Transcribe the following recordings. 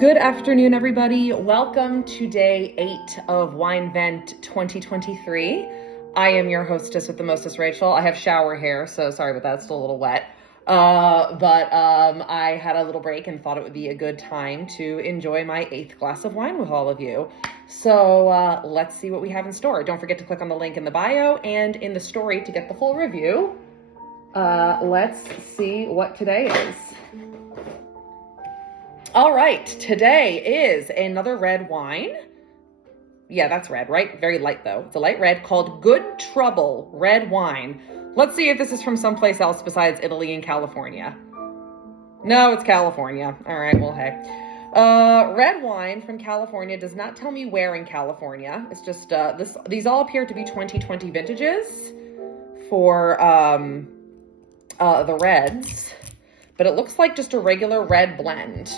Good afternoon, everybody. Welcome to day 8 of Winevent 2023. I am your hostess with the mostest, Rachel. I have shower hair, so sorry about that. It's still a little wet. But I had a little break and thought it would be a good time to enjoy my 8th glass of wine with all of you. So let's see what we have in store. Don't forget to click on the link in the bio and in the story to get the full review. Let's see what today is. All right, today is another red wine. Yeah, that's red, right? Very light though. It's a light red called Good Trouble red wine. Let's see if this is from someplace else besides Italy and California. No, it's California. All right, well, hey. Red wine from California does not tell me where in California. It's just, these all appear to be 2020 vintages for the reds, but it looks like just a regular red blend.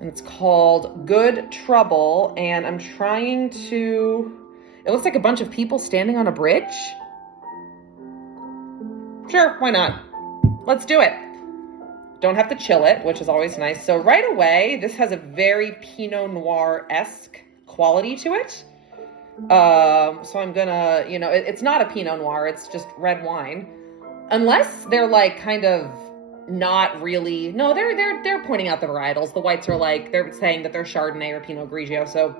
And it's called Good Trouble, and I'm trying to... It looks like a bunch of people standing on a bridge. Sure, why not? Let's do it. Don't have to chill it, which is always nice. So right away, this has a very Pinot Noir-esque quality to it. So I'm gonna, it's not a Pinot Noir, it's just red wine. Unless they're like kind of not really, no, they're pointing out the varietals. The whites are like, they're saying that they're Chardonnay or Pinot Grigio. So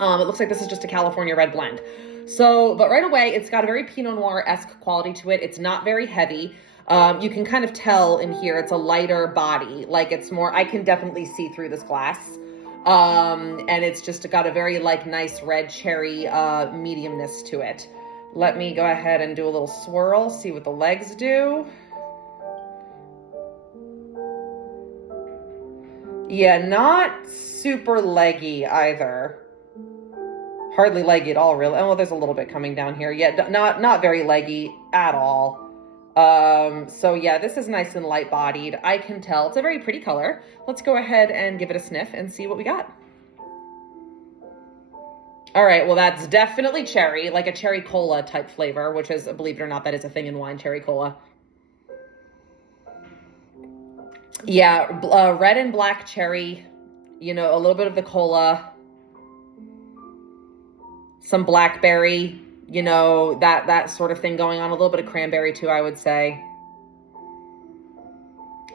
it looks like this is just a California red blend. So, but right away, it's got a very Pinot Noir-esque quality to it. It's not very heavy. You can kind of tell in here, it's a lighter body. Like it's more, I can definitely see through this glass. And it's just got a very like nice red cherry mediumness to it. Let me go ahead and do a little swirl, see what the legs do. Yeah, not super leggy either. Hardly leggy at all, really. Oh, well, there's a little bit coming down here. Yeah, not very leggy at all. So yeah, this is nice and light-bodied. I can tell. It's a very pretty color. Let's go ahead and give it a sniff and see what we got. All right, well, that's definitely cherry, like a cherry cola type flavor, which is, believe it or not, that is a thing in wine, cherry cola. Yeah, red and black cherry, a little bit of the cola, some blackberry, that sort of thing going on, a little bit of cranberry too, I would say.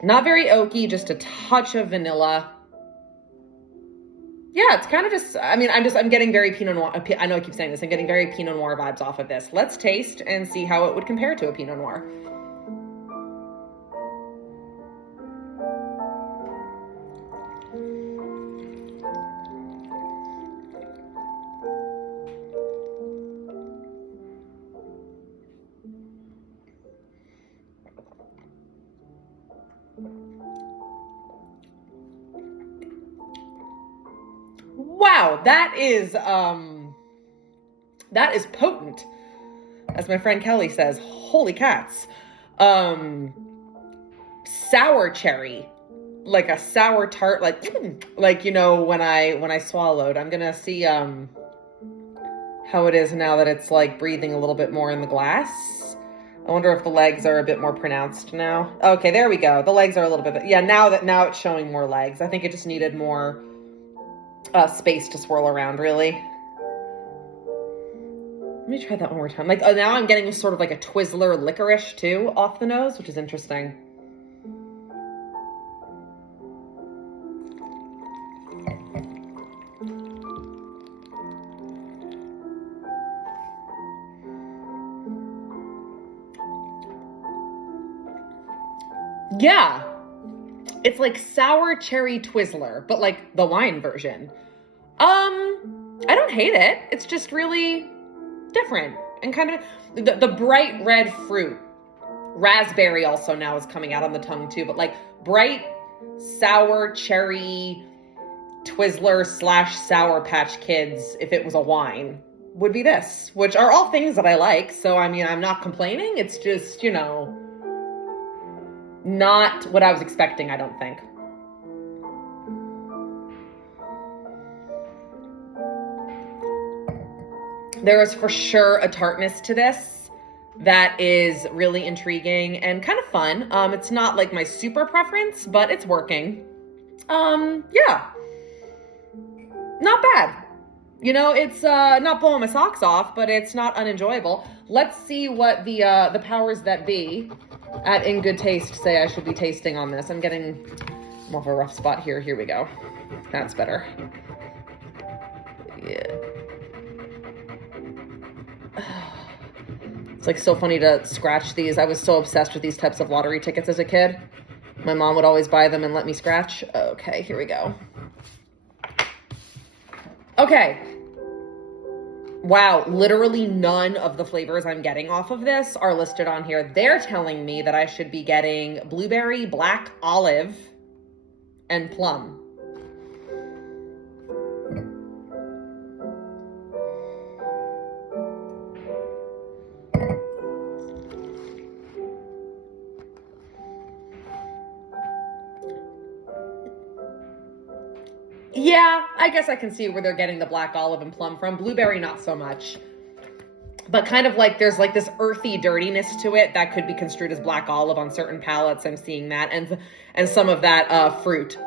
Not very oaky, just a touch of vanilla. Yeah, it's kind of just, I'm getting very Pinot Noir. I know I keep saying this. I'm getting very Pinot Noir vibes off of this. Let's taste and see how it would compare to a Pinot Noir. Wow, that is potent, as my friend Kelly says. Holy cats. Sour cherry, like a sour tart, like when I swallowed. I'm gonna see how it is now that it's like breathing a little bit more in the glass. I wonder if the legs are a bit more pronounced now. Okay, there we go. The legs are a little bit, yeah, now it's showing more legs. I think it just needed more space to swirl around, really. Let me try that one more time. Like, now I'm getting sort of like a Twizzler licorice too off the nose, which is interesting. Yeah, it's like sour cherry Twizzler, but like the wine version. I don't hate it. It's just really different and kind of the bright red fruit. Raspberry also now is coming out on the tongue too, but like bright sour cherry Twizzler / Sour Patch Kids, if it was a wine, would be this, which are all things that I like. So, I'm not complaining. It's just, not what I was expecting, I don't think. There is for sure a tartness to this that is really intriguing and kind of fun. It's not like my super preference, but it's working. Yeah, not bad. You know, it's not blowing my socks off, but it's not unenjoyable. Let's see what the powers that be at In Good Taste say I should be tasting on this. I'm getting more of a rough spot here. Here we go. That's better. Yeah. It's like so funny to scratch these. I was so obsessed with these types of lottery tickets as a kid. My mom would always buy them and let me scratch. Okay, here we go. Okay. Wow, literally none of the flavors I'm getting off of this are listed on here. They're telling me that I should be getting blueberry, black olive, and plum. Yeah, I guess I can see where they're getting the black olive and plum from. Blueberry, not so much. But kind of like there's like this earthy dirtiness to it that could be construed as black olive on certain palettes. I'm seeing that. And some of that fruit.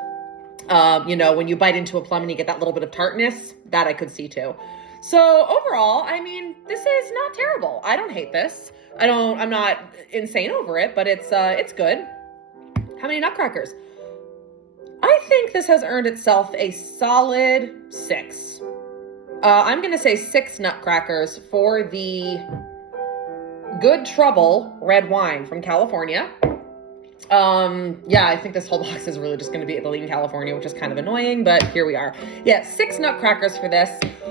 You know, when you bite into a plum and you get that little bit of tartness, that I could see too. So overall, I mean, this is not terrible. I don't hate this. I'm not insane over it, but it's good. How many nutcrackers? I think this has earned itself a solid 6. I'm going to say 6 nutcrackers for the Good Trouble red wine from California. Yeah, I think this whole box is really just going to be Italy and California, which is kind of annoying, but here we are. Yeah, 6 nutcrackers for this.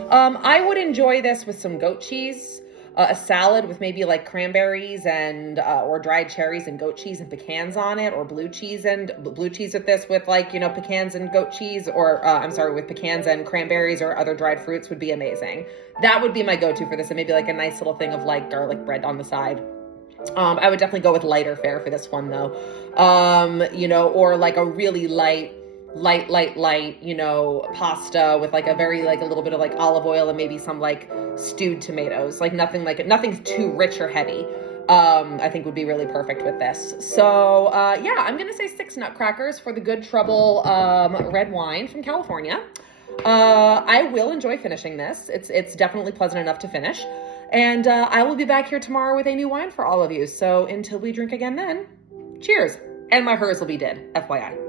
I would enjoy this with some goat cheese. A salad with maybe like cranberries and or dried cherries and goat cheese and pecans on it, or blue cheese with this with like, you know, pecans and goat cheese, or I'm sorry, with pecans and cranberries or other dried fruits would be amazing. That would be my go-to for this, and maybe like a nice little thing of like garlic bread on the side. I would definitely go with lighter fare for this one though. You know, or like a really light, you know, pasta with like a very, like a little bit of like olive oil and maybe some like stewed tomatoes, like nothing's too rich or heavy. I think would be really perfect with this. So, yeah, I'm going to say 6 nutcrackers for the Good Trouble, red wine from California. I will enjoy finishing this. It's definitely pleasant enough to finish. And, I will be back here tomorrow with a new wine for all of you. So until we drink again then, cheers. And my hers will be dead, FYI.